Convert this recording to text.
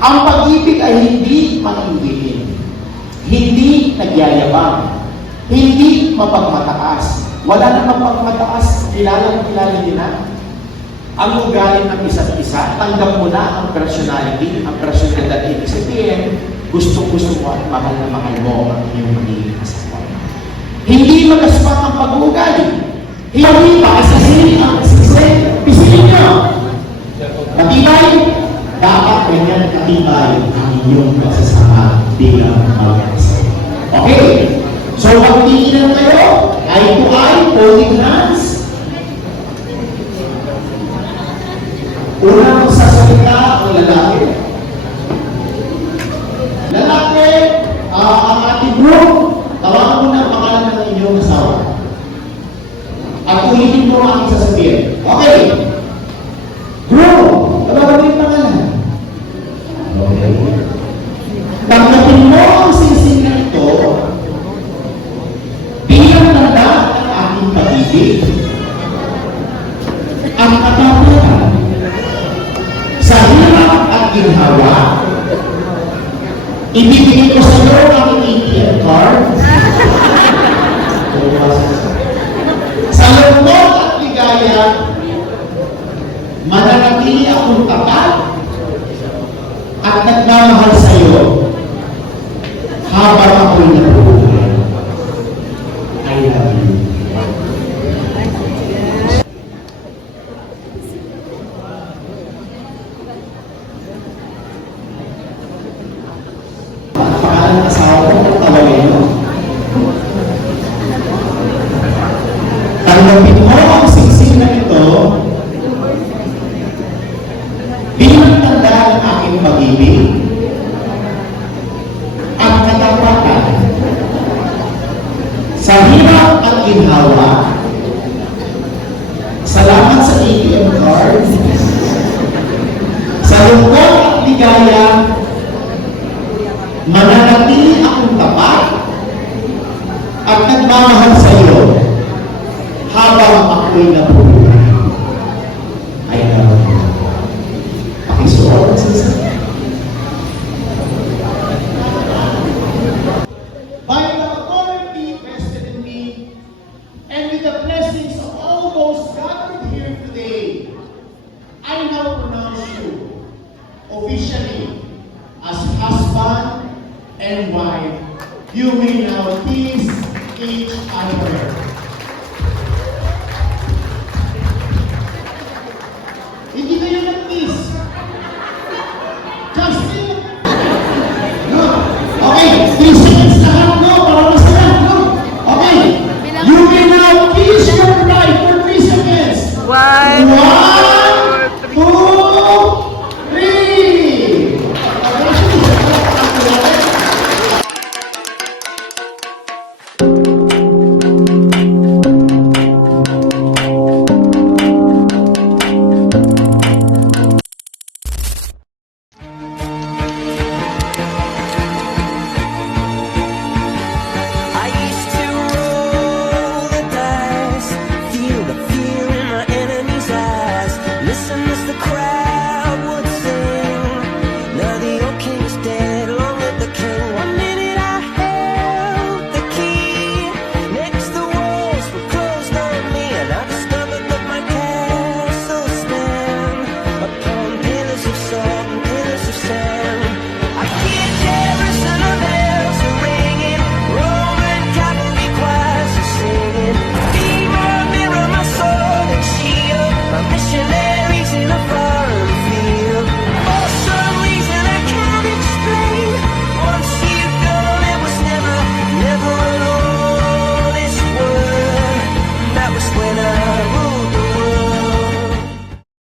Ang pag-ibig ay hindi mangingilin, hindi nagyayabang, hindi mapagmataas. Wala na mapagmataas, kilala din na. Ang ugali ng isa't isa, tanggap mo na ang personality, ang personalidad. Ibig sabihin, gusto-gusto mo at mahal na mahal mo ang iyong magiging asawa. Hindi magaspang ang pag-uugali. Hindi pakasasin ang pisilin nyo. Matibay, dapat ganyan katibay ang iyong pagsasama bilang mag-asawa. Okay? So, pag-tingin kayo, eye to eye, holding hands. Unang magsasalita ang lalaki. Lalaki, ang ating group, tawagan mo na ang pangalan ng inyong asawa. At ulitin mo ang aking sasabihin. Okay. Group, tawagan mo yung pangalan. Okay. Tanggapin mo ang singsing na ito bilang tanda ng aking pag-ibig. Ang katapunan sa hirap at ginhawa, ibibigay ko sa iyo ang ATM card. Sa lungkot at ligaya, mananatili akong tapat at nagmamahal sa iyo habang ako'y nabubuhay. I love you. Ang asawa ko ng tawagin mo. Tanggapin mo ang singsing na ito bilang tanda ng aking pag-ibig at katapatan sa hirap at ginhawa. Salamat sa ATM card. Sa lungkot at ligaya, mananatili akong tapat at nagmamahal sa iyo habang ako'y nabubuhay. I love you. Pakisuot sa isa. By the authority vested in me and with the blessings of all those gathered here today, I now pronounce you officially as husband and wife. You may now kiss each other.